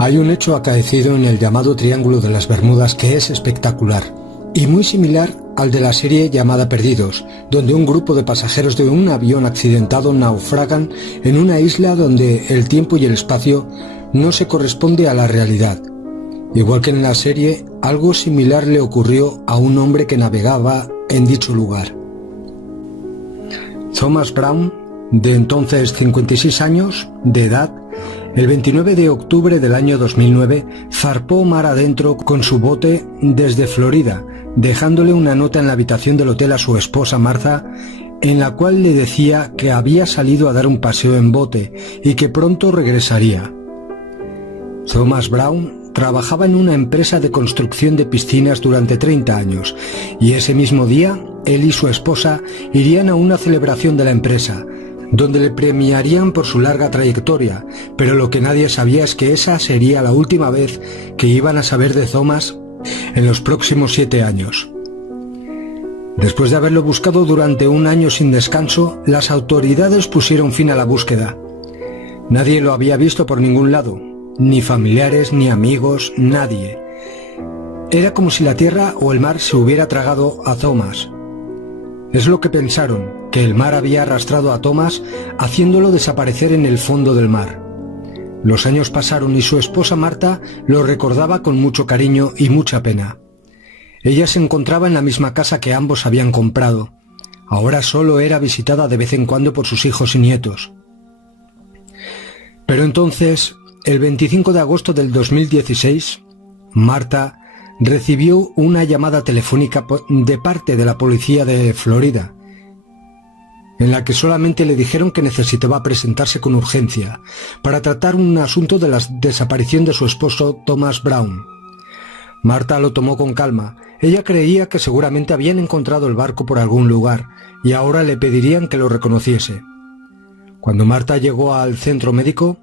Hay un hecho acaecido en el llamado Triángulo de las Bermudas que es espectacular y muy similar al de la serie llamada Perdidos, donde un grupo de pasajeros de un avión accidentado naufragan en una isla donde el tiempo y el espacio no se corresponde a la realidad. Igual que en la serie, algo similar le ocurrió a un hombre que navegaba en dicho lugar. Thomas Brown, de entonces 56 años de edad, el 29 de octubre del año 2009 zarpó mar adentro con su bote desde Florida, dejándole una nota en la habitación del hotel a su esposa Martha, en la cual le decía que había salido a dar un paseo en bote y que pronto regresaría. Thomas Brown trabajaba en una empresa de construcción de piscinas durante 30 años y ese mismo día él y su esposa irían a una celebración de la empresa, donde le premiarían por su larga trayectoria, pero lo que nadie sabía es que esa sería la última vez que iban a saber de Thomas en los próximos 7 años. Después de haberlo buscado durante un año sin descanso, las autoridades pusieron fin a la búsqueda. Nadie lo había visto por ningún lado, ni familiares, ni amigos, nadie. Era como si la tierra o el mar se hubiera tragado a Thomas. Es lo que pensaron, que el mar había arrastrado a Thomas, haciéndolo desaparecer en el fondo del mar. Los años pasaron y su esposa Martha lo recordaba con mucho cariño y mucha pena. Ella se encontraba en la misma casa que ambos habían comprado. Ahora solo era visitada de vez en cuando por sus hijos y nietos. Pero entonces, el 25 de agosto del 2016, Martha recibió una llamada telefónica de parte de la policía de Florida, en la que solamente le dijeron que necesitaba presentarse con urgencia para tratar un asunto de la desaparición de su esposo Thomas Brown. Martha lo tomó con calma. Ella creía que seguramente habían encontrado el barco por algún lugar y ahora le pedirían que lo reconociese. Cuando Martha llegó al centro médico,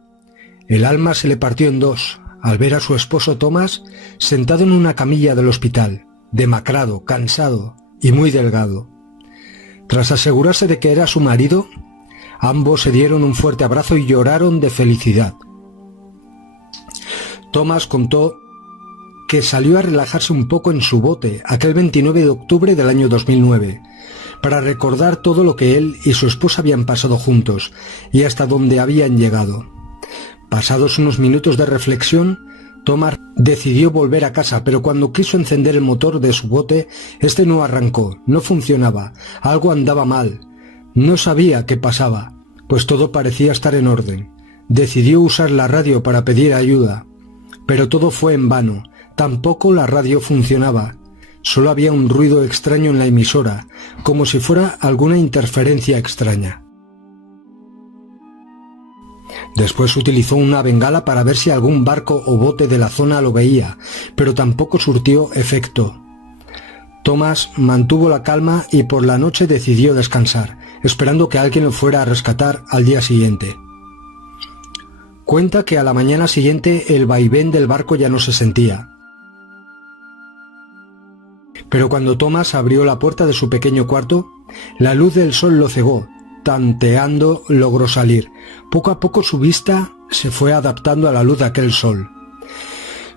el alma se le partió en dos al ver a su esposo Thomas sentado en una camilla del hospital, demacrado, cansado y muy delgado. Tras asegurarse de que era su marido, ambos se dieron un fuerte abrazo y lloraron de felicidad. Thomas contó que salió a relajarse un poco en su bote aquel 29 de octubre del año 2009, para recordar todo lo que él y su esposa habían pasado juntos y hasta dónde habían llegado. Pasados unos minutos de reflexión, Thomas decidió volver a casa, pero cuando quiso encender el motor de su bote, este no arrancó, no funcionaba, algo andaba mal. No sabía qué pasaba, pues todo parecía estar en orden. Decidió usar la radio para pedir ayuda, pero todo fue en vano, tampoco la radio funcionaba. Solo había un ruido extraño en la emisora, como si fuera alguna interferencia extraña. Después utilizó una bengala para ver si algún barco o bote de la zona lo veía, pero tampoco surtió efecto. Thomas mantuvo la calma y por la noche decidió descansar, esperando que alguien lo fuera a rescatar al día siguiente. Cuenta que a la mañana siguiente el vaivén del barco ya no se sentía. Pero cuando Thomas abrió la puerta de su pequeño cuarto, la luz del sol lo cegó. Tanteando logró salir. Poco a poco su vista se fue adaptando a la luz de aquel sol.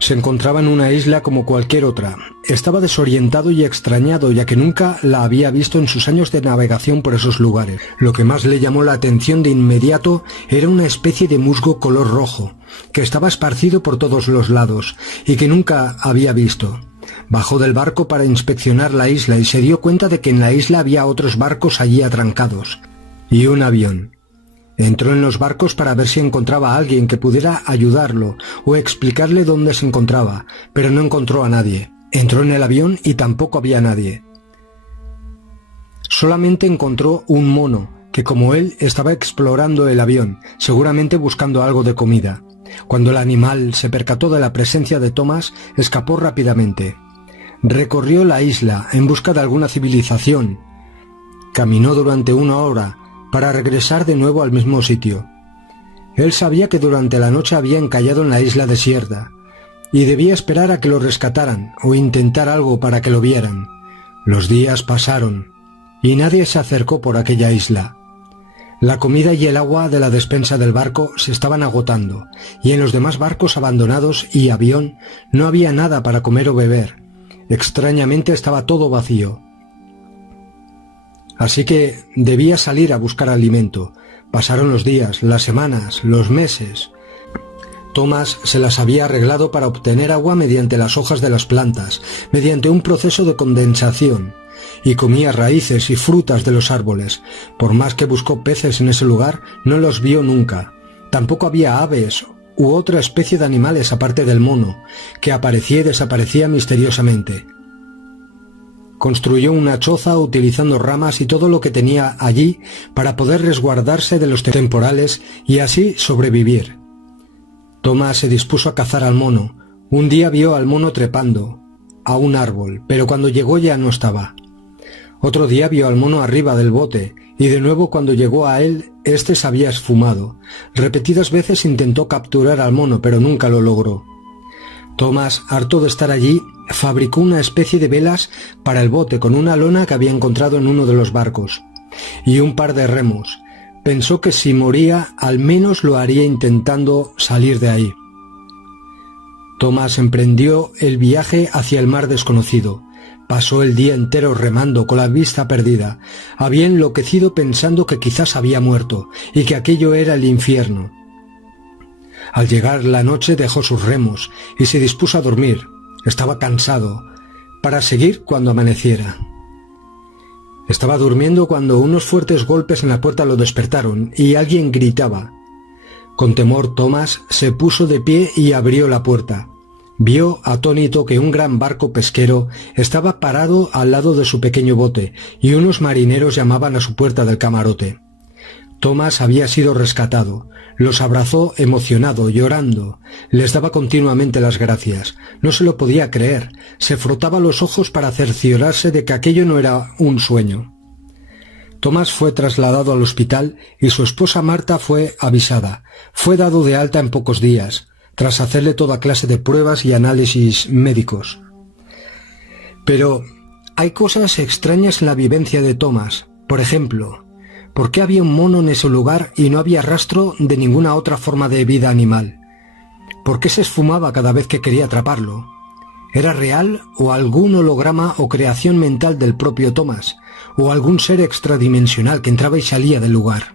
Se encontraba en una isla como cualquier otra. Estaba desorientado y extrañado, ya que nunca la había visto en sus años de navegación por esos lugares. Lo que más le llamó la atención de inmediato era una especie de musgo color rojo, que estaba esparcido por todos los lados y que nunca había visto. Bajó del barco para inspeccionar la isla y se dio cuenta de que en la isla había otros barcos allí atrancados y un avión. Entró en los barcos para ver si encontraba a alguien que pudiera ayudarlo o explicarle dónde se encontraba, pero no encontró a nadie. Entró en el avión y tampoco había nadie. Solamente encontró un mono, que como él estaba explorando el avión, seguramente buscando algo de comida. Cuando el animal se percató de la presencia de Thomas, escapó rápidamente. Recorrió la isla en busca de alguna civilización. Caminó durante 1 hora, para regresar de nuevo al mismo sitio. Él sabía que durante la noche había encallado en la isla desierta y debía esperar a que lo rescataran o intentar algo para que lo vieran. Los días pasaron y nadie se acercó por aquella isla. La comida y el agua de la despensa del barco se estaban agotando, y en los demás barcos abandonados y avión no había nada para comer o beber. Extrañamente estaba todo vacío. Así que debía salir a buscar alimento. Pasaron los días, las semanas, los meses. Thomas se las había arreglado para obtener agua mediante las hojas de las plantas, mediante un proceso de condensación, y comía raíces y frutas de los árboles. Por más que buscó peces en ese lugar, no los vio nunca. Tampoco había aves u otra especie de animales aparte del mono, que aparecía y desaparecía misteriosamente. Construyó una choza utilizando ramas y todo lo que tenía allí para poder resguardarse de los temporales y así sobrevivir. Thomas se dispuso a cazar al mono. Un día vio al mono trepando a un árbol, pero cuando llegó ya no estaba. Otro día vio al mono arriba del bote, y de nuevo cuando llegó a él, éste se había esfumado. Repetidas veces intentó capturar al mono, pero nunca lo logró. Thomas, harto de estar allí, fabricó una especie de velas para el bote con una lona que había encontrado en uno de los barcos, y un par de remos. Pensó que si moría, al menos lo haría intentando salir de ahí. Thomas emprendió el viaje hacia el mar desconocido. Pasó el día entero remando con la vista perdida. Había enloquecido pensando que quizás había muerto y que aquello era el infierno. Al llegar la noche dejó sus remos y se dispuso a dormir. Estaba cansado, para seguir cuando amaneciera. Estaba durmiendo cuando unos fuertes golpes en la puerta lo despertaron y alguien gritaba. Con temor, Thomas se puso de pie y abrió la puerta. Vio atónito que un gran barco pesquero estaba parado al lado de su pequeño bote y unos marineros llamaban a su puerta del camarote. Thomas había sido rescatado. Los abrazó emocionado, llorando. Les daba continuamente las gracias. No se lo podía creer. Se frotaba los ojos para cerciorarse de que aquello no era un sueño. Thomas fue trasladado al hospital y su esposa Marta fue avisada. Fue dado de alta en pocos días, tras hacerle toda clase de pruebas y análisis médicos. Pero hay cosas extrañas en la vivencia de Thomas. Por ejemplo, ¿por qué había un mono en ese lugar y no había rastro de ninguna otra forma de vida animal? ¿Por qué se esfumaba cada vez que quería atraparlo? ¿Era real o algún holograma o creación mental del propio Thomas? ¿O algún ser extradimensional que entraba y salía del lugar?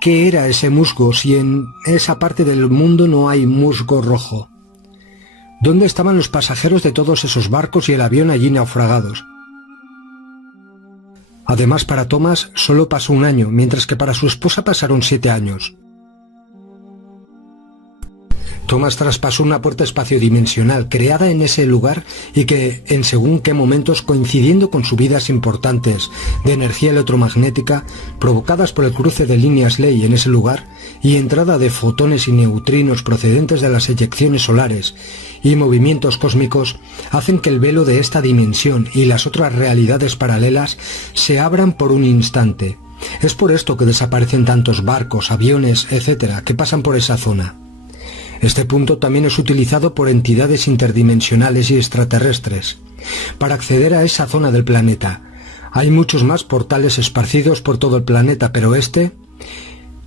¿Qué era ese musgo si en esa parte del mundo no hay musgo rojo? ¿Dónde estaban los pasajeros de todos esos barcos y el avión allí naufragados? Además, para Thomas solo pasó un año, mientras que para su esposa pasaron 7 años. Thomas traspasó una puerta espacio-dimensional creada en ese lugar y que, en según qué momentos, coincidiendo con subidas importantes de energía electromagnética provocadas por el cruce de líneas Ley en ese lugar y entrada de fotones y neutrinos procedentes de las eyecciones solares y movimientos cósmicos, hacen que el velo de esta dimensión y las otras realidades paralelas se abran por un instante. Es por esto que desaparecen tantos barcos, aviones, etc., que pasan por esa zona. Este punto también es utilizado por entidades interdimensionales y extraterrestres para acceder a esa zona del planeta. Hay muchos más portales esparcidos por todo el planeta, pero este,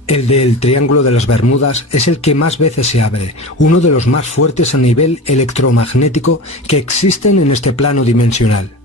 el del Triángulo de las Bermudas, es el que más veces se abre, uno de los más fuertes a nivel electromagnético que existen en este plano dimensional.